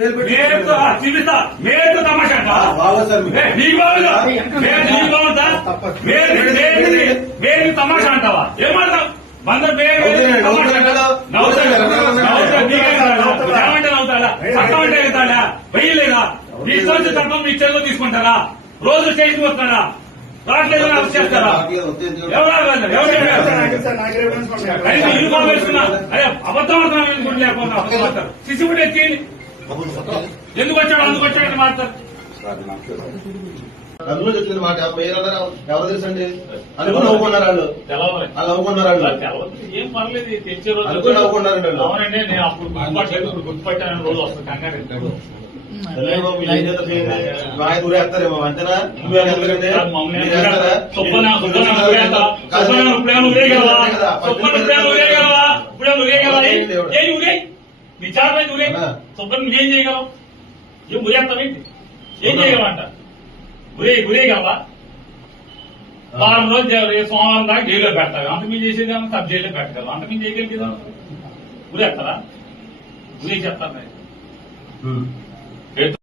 మేరకు తమాషా నీకు బాగుందా మేరకు తమాషా అంటావా ఏమంటావు బందరు ఏమంటే నవ్వుతాడా చట్టం అంటే వెళ్తాడా వెయ్యలేదా మీ సోచి చట్టం మీ చేతిలో తీసుకుంటారా రోజు స్టేషన్ వస్తాడా రావట్లేదు అరెస్ట్ చేస్తారా యూనిఫామ్ వేసుకున్నా అదే అబద్ధం లేకపోతే సిసిబుడ్ ఎక్కి ఎందుకు వచ్చాడు అందుకు వచ్చాడని మాట్లాడతారు అందులో చెప్తుంది మాట ఎవరు తెలుసండి అనుకుని నవ్వుకున్నారు వాళ్ళు వాళ్ళు నవ్వుకున్నారు వాళ్ళు ఏం పర్లేదు తెచ్చే రోజు అనుకుని నవ్వుకున్నారు అవునండి నేను అప్పుడు గుర్తుపట్టాను రోజు వస్తాను కంగారు ఊరేస్తారేమో అంతేనా నీ చాలా ఊరే సుబ్బన్ నువ్వేం చేయగలవు ఏం ఊరేస్తావేంటి ఏం చేయగలవంట గురేయగలవా వారం రోజు సోమవారం దాకా జైల్లో పెడతావు అంత మీరు చేసేది సబ్ జైల్లో పెట్టగలవు అంత మీరు చేయగలిగేదా ఊరేస్తారా ఊరే చెప్తాను